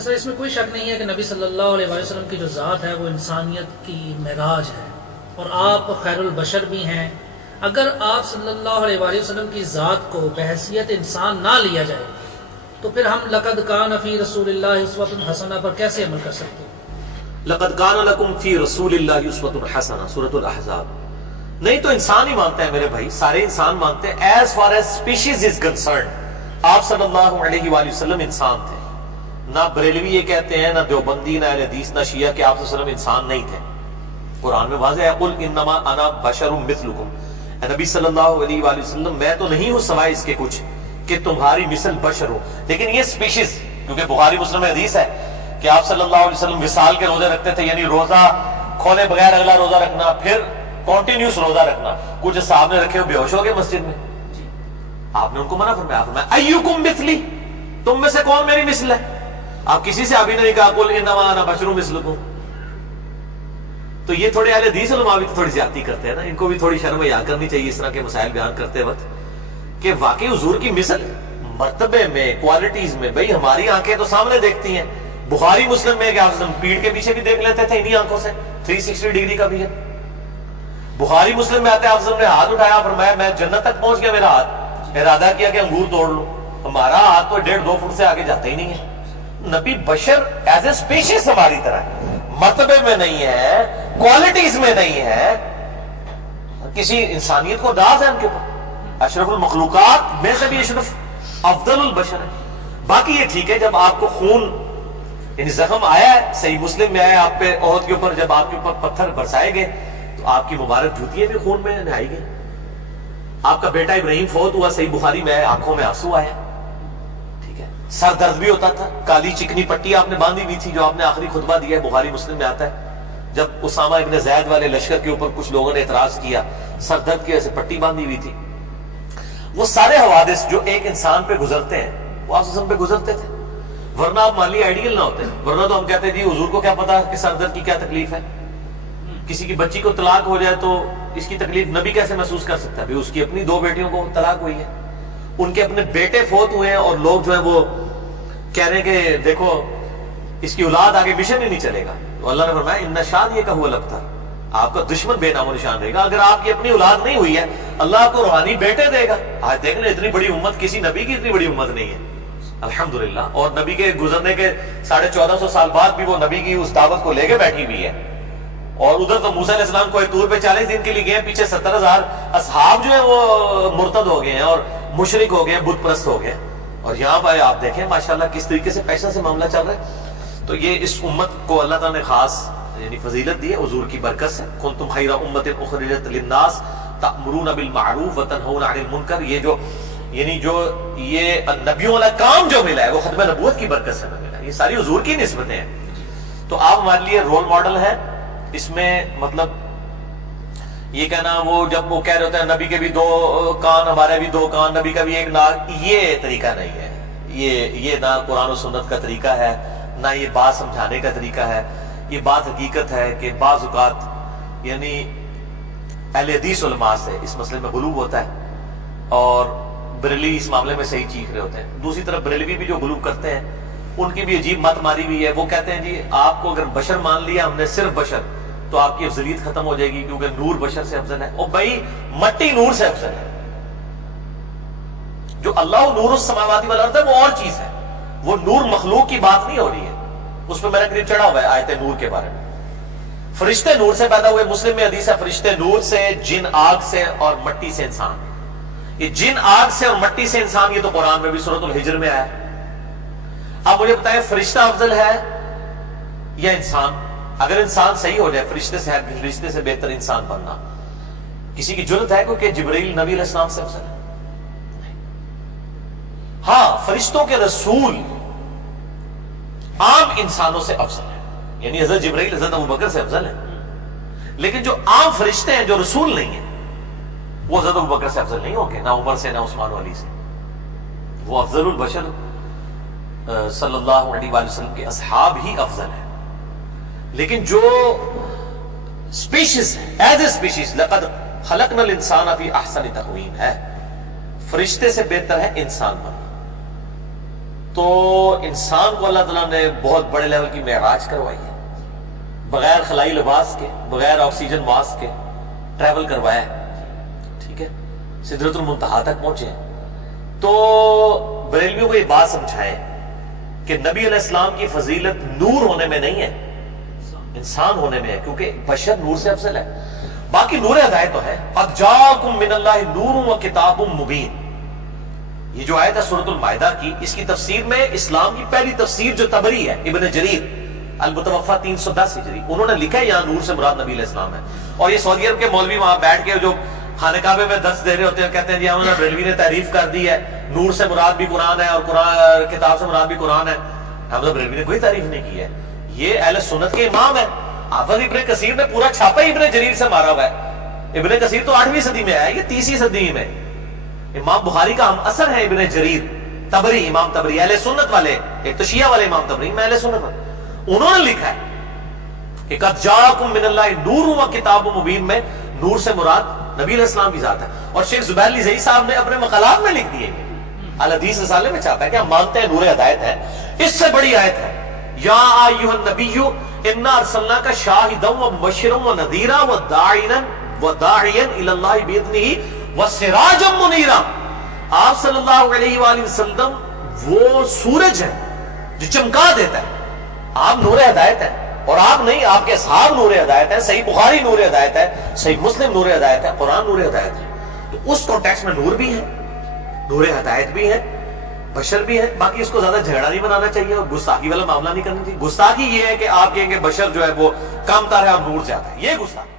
سر اس میں کوئی شک نہیں ہے کہ نبی صلی اللہ علیہ وسلم کی جو ذات ہے وہ انسانیت کی معراج ہے، اور آپ خیر البشر بھی ہیں۔ اگر آپ صلی اللہ علیہ وسلم کی ذات کو بحیثیت انسان نہ لیا جائے تو پھر ہم لقد کان فی رسول اللہ اسوۃ حسنہ پر کیسے عمل کر سکتے ہیں؟ لقد کان لکم فی رسول اللہ اسوۃ حسنہ، سورۃ الاحزاب۔ نہیں تو انسان ہی مانتے ہیں میرے بھائی، سارے انسان مانتے ہیں۔ As far as species is concerned آپ صلی اللہ علیہ وآلہ وسلم انسان تھے۔ نہ بریلوی یہ کہتے ہیں، نہ دیوبندی، نہ اہل حدیث، نہ شیعہ کہ آپ صلی اللہ علیہ وسلم انسان نہیں تھے۔ قرآن میں واضح ہے قل انما انا بشر مثلکم، اے نبی صلی اللہ علیہ وآلہ وسلم میں تو نہیں ہوں سوائے اس کے کچھ کہ تمہاری مثل بشر ہو۔ لیکن یہ سپیشیز، کیونکہ بخاری مسلم میں حدیث ہے کہ آپ صلی اللہ علیہ وسلم وصال کے روزے رکھتے تھے، یعنی روزہ کھولے بغیر اگلا روزہ رکھنا، پھر کنٹینیوس روزہ رکھنا۔ کچھ صاحب نے رکھے ہو بے ہوش ہو گئے مسجد میں، آپ نے ان کو منع فرمایا، ایکم مثلی، تم میں سے کون میری مثل ہے؟ آپ کسی سے ابھی نہیں کہا قل انما انا بشر مثلکم۔ تو یہ تھوڑے اہل حدیث علماء بھی تھوڑی زیادتی کرتے ہیں نا، ان کو بھی تھوڑی شرم حیا کرنی چاہیے اس طرح کے مسائل بیان کرتے وقت، کہ واقعی حضور کی مثل مرتبے میں، کوالٹیز میں، بھئی ہماری آنکھیں تو سامنے دیکھتی ہیں۔ بخاری مسلم میں کہ آپ پیڑ کے پیچھے بھی دیکھ لیتے تھے انہی آنکھوں سے، 360 ڈگری کا بھی ہے۔ بخاری مسلم میں آتے ہیں آپ نے ہاتھ اٹھایا، فرمایا میں جنت تک پہنچ گیا میرا ہاتھ، ارادہ کیا کہ انگور توڑ لوں۔ ہمارا ہاتھ تو 1.5-2 فٹ سے آگے جاتا ہی نہیں ہے۔ نبی بشر ایز اے اسپیشیز ہماری طرح ہے، مرتبے میں نہیں ہے، کوالٹیز میں نہیں ہے، کسی انسانیت کو داز ہے ان کے اوپر، اشرف المخلوقات میں سے بھی اشرف، افضل البشر ہے۔ باقی یہ ٹھیک ہے جب آپ کو خون یعنی زخم آیا ہے، صحیح مسلم میں آیا آپ پہ احد کے اوپر، جب آپ کے اوپر پتھر برسائے گئے تو آپ کی مبارک جوتیاں بھی خون میں نہائی گئی۔ آپ کا بیٹا ابراہیم فوت ہوا، صحیح بخاری میں آنکھوں میں آنسو آیا، سر درد بھی ہوتا تھا، کالی چکنی پٹی آپ نے باندھی ہوئی تھی جو آپ نے آخری خطبہ دیا ہے، بخاری مسلم میں آتا ہے، جب اسامہ ابن زید والے لشکر کے اوپر کچھ لوگوں نے اعتراض کیا، سر درد کی ایسے پٹی باندھی ہوئی تھی۔ وہ سارے حوادث جو ایک انسان پہ گزرتے ہیں وہ آپ پہ گزرتے تھے، ورنہ آپ مالی آئیڈیل نہ ہوتے، ورنہ تو ہم کہتے ہیں جی حضور کو کیا پتا کہ سر درد کی کیا تکلیف ہے، کسی کی بچی کو طلاق ہو جائے تو اس کی تکلیف نبی کیسے محسوس کر سکتا ہے؟ اس کی اپنی 2 بیٹیوں کو طلاق ہوئی ہے، ان کے اپنے بیٹے فوت ہوئے ہیں، اور لوگ جو ہیں وہ کہہ رہے ہیں کہ دیکھو اس کی اولاد آگے مشن ہی نہیں چلے گا، تو اللہ نے فرمایا ان نشاد یہ کہ ہوا لگتا، آپ کا دشمن بے نام و نشان رہے گا۔ اگر آپ کی اپنی اولاد نہیں ہوئی ہے اللہ آپ کو روحانی بیٹے دے گا۔ آج دیکھ لیں اتنی بڑی امت، کسی نبی کی اتنی بڑی امت نہیں ہے الحمدللہ، اور نبی کے گزرنے کے 1450 سال بعد بھی وہ نبی کی اس دعوت کو لے کے بیٹھی ہوئی ہے۔ اور ادھر تو موسیٰ علیہ السلام کو طور پہ 40 دن کے لیے گئے، پیچھے 70,000 اصحاب جو ہیں وہ مرتد ہو گئے ہیں اور مشرک ہو گئے ہیں، بت پرست ہو گئے، اور یہاں پہ آپ دیکھیں ماشاءاللہ کس طریقے سے پیسہ سے معاملہ چل رہا ہے۔ تو یہ اس امت کو اللہ تعالیٰ نے خاص یعنی فضیلت دی ہے حضور کی برکت سے، کنتم خیر امت اخرجت للناس تأمرون بالمعروف وتنہون عن المنکر، یہ جو یعنی جو یہ نبیوں والا کام جو ملا ہے وہ ختم نبوت کی برکت سے ملا ہے، یہ ساری حضور کی نسبتیں ہیں۔ تو آپ ہمارے لیے رول ماڈل ہیں، اس میں مطلب یہ کہنا وہ جب وہ کہہ رہے ہوتے ہیں نبی کے بھی 2 کان ہمارے بھی 2 کان، نبی کا بھی 1 ناک، یہ طریقہ نہیں ہے، یہ نہ قرآن و سنت کا طریقہ ہے، نہ یہ بات سمجھانے کا طریقہ ہے۔ یہ بات حقیقت ہے کہ بعض اوقات یعنی اہل حدیث علماء سے اس مسئلے میں غلو ہوتا ہے، اور بریلوی اس معاملے میں صحیح چیخ رہے ہوتے ہیں۔ دوسری طرف بریلوی بھی جو غلو کرتے ہیں ان کی بھی عجیب مت ماری ہوئی ہے، وہ کہتے ہیں جی آپ کو اگر بشر مان لیا ہم نے صرف بشر تو آپ کی افضلیت ختم ہو جائے گی کیونکہ نور بشر سے افضل ہے۔ اور بھائی مٹی نور سے افضل ہے، جو اللہ نور السماوات والارض ہے وہ اور چیز ہے، وہ نور مخلوق کی بات نہیں ہو رہی ہے، اس پہ میرا قریب چڑھا ہوا ہے آیت نور کے بارے میں۔ فرشتے نور سے پیدا ہوئے، مسلم میں حدیث ہے فرشتے نور سے، جن آگ سے اور مٹی سے انسان۔ یہ جن آگ سے اور مٹی سے انسان یہ تو قرآن میں بھی سورۃ الحجر میں آیا۔ اب مجھے بتائیں فرشتہ افضل ہے یا انسان؟ اگر انسان صحیح ہو جائے فرشتے سے بہتر انسان بننا، کسی کی جرت ہے کہ جبرائیل نبی علیہ السلام سے افضل ہے؟ ہاں فرشتوں کے رسول عام انسانوں سے افضل ہے، یعنی حضرت جبرائیل حضرت ابوبکر سے افضل ہے، لیکن جو عام فرشتے ہیں جو رسول نہیں ہیں وہ حضرت ابوبکر سے افضل نہیں ہوں گے، نہ عمر سے، نہ عثمان و علی سے۔ وہ افضل البشر صلی اللہ علیہ وآلہ وسلم کے اصحاب ہی افضل ہیں، لیکن جو سپیشیز ہے ایز اے سپیشیز لقد خلقنا الانسان فی احسن تقویم ہے، فرشتے سے بہتر ہے انسان بننا۔ تو انسان کو اللہ تعالیٰ نے بہت بڑے لیول کی معراج کروائی ہے، بغیر خلائی لباس کے، بغیر آکسیجن ماسک کے ٹریول کروایا ہے، ٹھیک ہے، سدرۃ المنتہا تک پہنچے ہیں۔ تو بریلویوں کو یہ بات سمجھائے کہ نبی علیہ السلام کی فضیلت نور ہونے میں نہیں ہے، انسان ہونے میں ہے، کیونکہ بشر نور سے افضل ہے۔ باقی نور ہدایت تو ہے، قد جاءکم من اللہ نور و کتاب مبین، یہ جو آیت ہے سورۃ المائدہ کی، اس کی تفسیر میں اسلام کی پہلی تفسیر جو طبری ہے ابن جریر المتوفا 310 ہجری، انہوں نے لکھا ہے یہاں نور سے مراد نبی علیہ السلام ہے۔ اور یہ سعودی عرب کے مولوی وہاں بیٹھ کے جو خانہ کعبے میں درس دے رہے ہوتے ہیں، کہتے ہیں جی ہم نے بریلوی نے تعریف کر دی ہے، نور سے مراد بھی قرآن ہے اور قرآن کتاب سے مراد بھی قرآن ہے۔ حافظ بریلوی نے کوئی تعریف نہیں کی ہے، یہ اہل سنت کے امام ہے۔ حافظ ابن کثیر نے پورا چھاپا ہی ابن جریر سے مارا ہوا ہے۔ ابن کثیر تو 8ویں صدی میں آیا، یہ 30ویں صدی میں۔ امام بخاری کا ہم اثر ہے ابن جریر طبری، امام طبری، اہل سنت والے، ایک تو شیعہ والے امام طبری، میں اہل سنت والے، انہوں نے لکھا ہے کہ قد جاءکم من اللہ نور و کتاب مبین میں نور سے مراد نبی علیہ السلام کی ذات ہے۔ اور شیخ زبیر علی زئی صاحب نے اپنے مقالات میں لکھ دیے، الحدیث رسالے میں چھاپا ہے کہ ہم مانتے ہیں نور ہدایت ہے۔ اس سے بڑی آیت ہے یا ایھا النبی انا ارسلناک شاہدا ومبشرا ونذیرا وداعیا الی اللہ باذنہ وسراجا منیرا۔ آپ صلی اللہ علیہ وآلہ وسلم وہ سورج ہے جو چمکا دیتا ہے، آپ نور ہدایت ہے، اور آپ نہیں، آپ کے اصحاب نور ہدایت ہے، صحیح بخاری نور ہدایت ہے، صحیح مسلم نور ہدایت ہے، قرآن نور ہدایت ہے۔ تو اس کانٹیکس میں نور بھی ہے، نور ہدایت بھی ہے، بشر بھی ہے۔ باقی اس کو زیادہ جھگڑا نہیں بنانا چاہیے اور گستاخی والا معاملہ نہیں کرنا چاہیے۔ گستاخی یہ ہے کہ آپ کہیں گے بشر جو ہے وہ کم تر ہے اور نور زیادہ ہے، یہ گستاخی۔